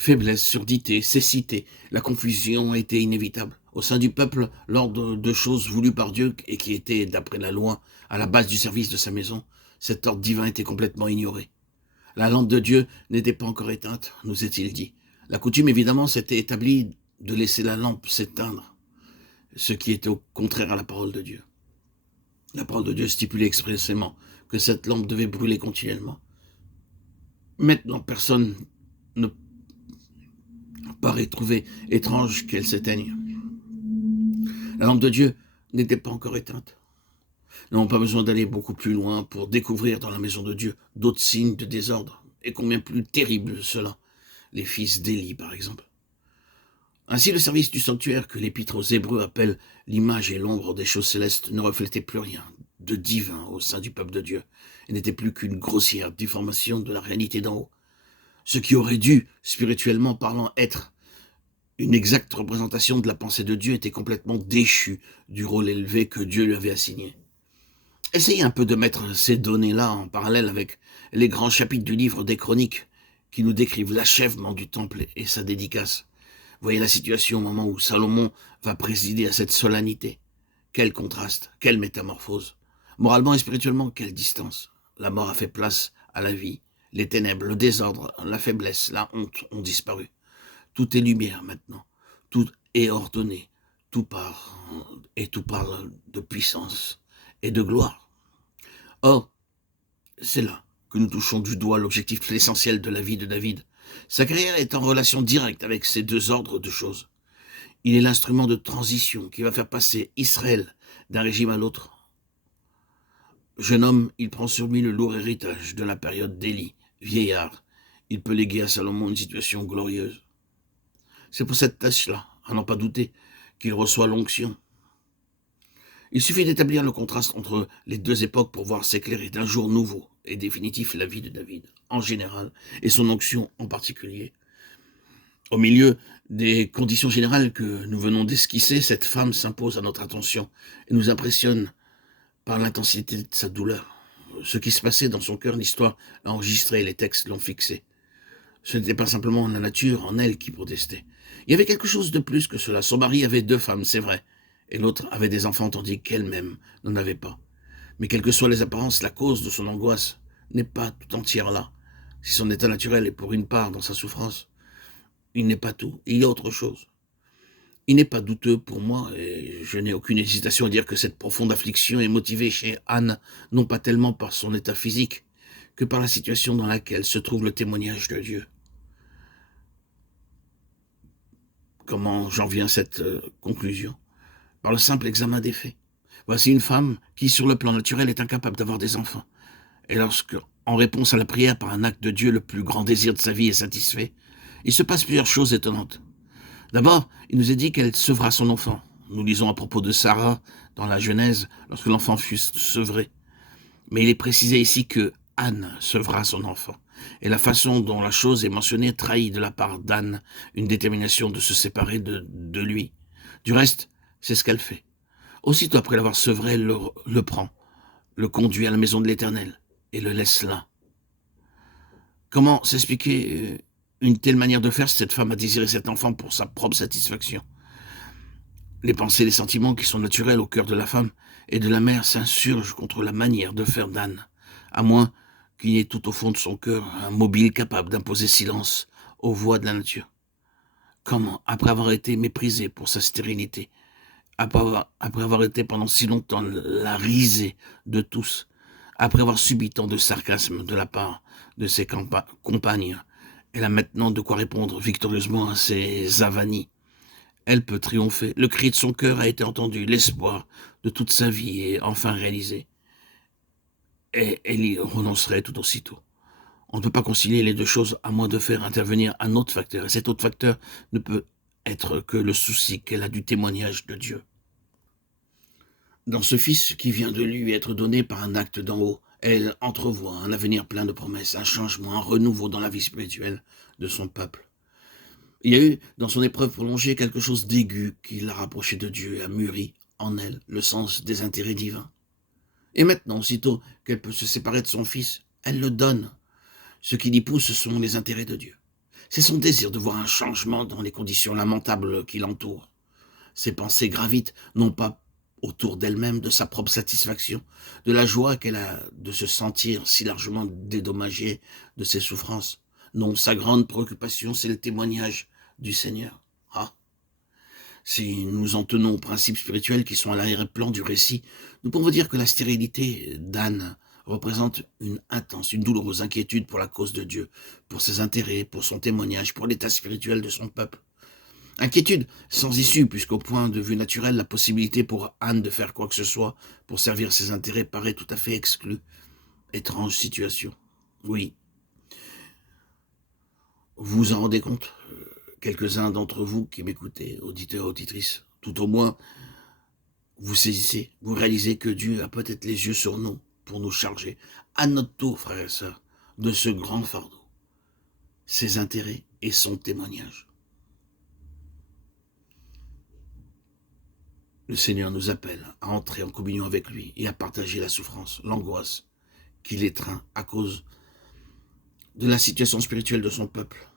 Faiblesse, surdité, cécité, la confusion était inévitable. Au sein du peuple, l'ordre de choses voulues par Dieu et qui était, d'après la loi, à la base du service de sa maison, cet ordre divin était complètement ignoré. La lampe de Dieu n'était pas encore éteinte, nous est-il dit. La coutume, évidemment, s'était établie de laisser la lampe s'éteindre, ce qui était au contraire à la parole de Dieu. La parole de Dieu stipulait expressément que cette lampe devait brûler continuellement. Maintenant, personne ne paraît trouver étrange qu'elle s'éteigne. La lampe de Dieu n'était pas encore éteinte. Nous n'avons pas besoin d'aller beaucoup plus loin pour découvrir dans la maison de Dieu d'autres signes de désordre, et combien plus terribles cela, les fils d'Élie par exemple. Ainsi, le service du sanctuaire que l'Épître aux Hébreux appelle l'image et l'ombre des choses célestes ne reflétait plus rien de divin au sein du peuple de Dieu, et n'était plus qu'une grossière déformation de la réalité d'en haut. Ce qui aurait dû, spirituellement parlant, être une exacte représentation de la pensée de Dieu était complètement déchu du rôle élevé que Dieu lui avait assigné. Essayez un peu de mettre ces données-là en parallèle avec les grands chapitres du livre des Chroniques qui nous décrivent l'achèvement du temple et sa dédicace. Voyez la situation au moment où Salomon va présider à cette solennité. Quel contraste, quelle métamorphose. Moralement et spirituellement, quelle distance. La mort a fait place à la vie. Les ténèbres, le désordre, la faiblesse, la honte ont disparu. Tout est lumière maintenant. Tout est ordonné. Tout part et tout parle de puissance et de gloire. Or, c'est là que nous touchons du doigt l'objectif essentiel de la vie de David. Sa carrière est en relation directe avec ces deux ordres de choses. Il est l'instrument de transition qui va faire passer Israël d'un régime à l'autre. Jeune homme, il prend sur lui le lourd héritage de la période d'Élie. Vieillard, il peut léguer à Salomon une situation glorieuse. C'est pour cette tâche-là, à n'en pas douter, qu'il reçoit l'onction. Il suffit d'établir le contraste entre les deux époques pour voir s'éclairer d'un jour nouveau et définitif la vie de David, en général, et son onction en particulier. Au milieu des conditions générales que nous venons d'esquisser, cette femme s'impose à notre attention et nous impressionne par l'intensité de sa douleur. Ce qui se passait dans son cœur, l'histoire l'a enregistré, les textes l'ont fixé. Ce n'était pas simplement la nature en elle qui protestait. Il y avait quelque chose de plus que cela. Son mari avait deux femmes, c'est vrai, et l'autre avait des enfants tandis qu'elle-même n'en avait pas. Mais quelles que soient les apparences, la cause de son angoisse n'est pas tout entière là. Si son état naturel est pour une part dans sa souffrance, il n'est pas tout, il y a autre chose. Il n'est pas douteux pour moi, et je n'ai aucune hésitation à dire que cette profonde affliction est motivée chez Anne, non pas tellement par son état physique, que par la situation dans laquelle se trouve le témoignage de Dieu. Comment j'en viens à cette conclusion? Par le simple examen des faits. Voici une femme qui, sur le plan naturel, est incapable d'avoir des enfants. Et lorsque, en réponse à la prière par un acte de Dieu, le plus grand désir de sa vie est satisfait, il se passe plusieurs choses étonnantes. D'abord, il nous est dit qu'elle sevrera son enfant. Nous lisons à propos de Sarah dans la Genèse, lorsque l'enfant fut sevré. Mais il est précisé ici que Anne sevra son enfant. Et la façon dont la chose est mentionnée trahit de la part d'Anne une détermination de se séparer de lui. Du reste, c'est ce qu'elle fait. Aussitôt après l'avoir sevré, elle le prend, le conduit à la maison de l'Éternel et le laisse là. Comment s'expliquer une telle manière de faire si cette femme a désiré cet enfant pour sa propre satisfaction? Les pensées et les sentiments qui sont naturels au cœur de la femme et de la mère s'insurgent contre la manière de faire d'Anne, à moins qu'il y ait tout au fond de son cœur un mobile capable d'imposer silence aux voix de la nature. Comment, après avoir été méprisée pour sa stérilité, après avoir été pendant si longtemps la risée de tous, après avoir subi tant de sarcasme de la part de ses compagnes, elle a maintenant de quoi répondre victorieusement à ses avanies. Elle peut triompher. Le cri de son cœur a été entendu, l'espoir de toute sa vie est enfin réalisé. Et elle y renoncerait tout aussitôt. On ne peut pas concilier les deux choses à moins de faire intervenir un autre facteur. Et cet autre facteur ne peut être que le souci qu'elle a du témoignage de Dieu. Dans ce fils qui vient de lui être donné par un acte d'en haut, elle entrevoit un avenir plein de promesses, un changement, un renouveau dans la vie spirituelle de son peuple. Il y a eu, dans son épreuve prolongée, quelque chose d'aigu qui l'a rapproché de Dieu et a mûri en elle le sens des intérêts divins. Et maintenant, aussitôt qu'elle peut se séparer de son fils, elle le donne. Ce qui l'y pousse, ce sont les intérêts de Dieu. C'est son désir de voir un changement dans les conditions lamentables qui l'entourent. Ses pensées gravitent non pas autour d'elle-même, de sa propre satisfaction, de la joie qu'elle a de se sentir si largement dédommagée de ses souffrances. Non, sa grande préoccupation, c'est le témoignage du Seigneur. Ah, si nous en tenons aux principes spirituels qui sont à l'arrière-plan du récit, nous pouvons dire que la stérilité d'Anne représente une intense, une douloureuse inquiétude pour la cause de Dieu, pour ses intérêts, pour son témoignage, pour l'état spirituel de son peuple. Inquiétude sans issue, puisqu'au point de vue naturel, la possibilité pour Anne de faire quoi que ce soit pour servir ses intérêts paraît tout à fait exclue. Étrange situation. Oui, vous vous en rendez compte, quelques-uns d'entre vous qui m'écoutez, auditeurs, auditrices, tout au moins, vous saisissez, vous réalisez que Dieu a peut-être les yeux sur nous pour nous charger, à notre tour, frères et sœurs, de ce grand fardeau, ses intérêts et son témoignage. Le Seigneur nous appelle à entrer en communion avec lui et à partager la souffrance, l'angoisse qui l'étreint à cause de la situation spirituelle de son peuple.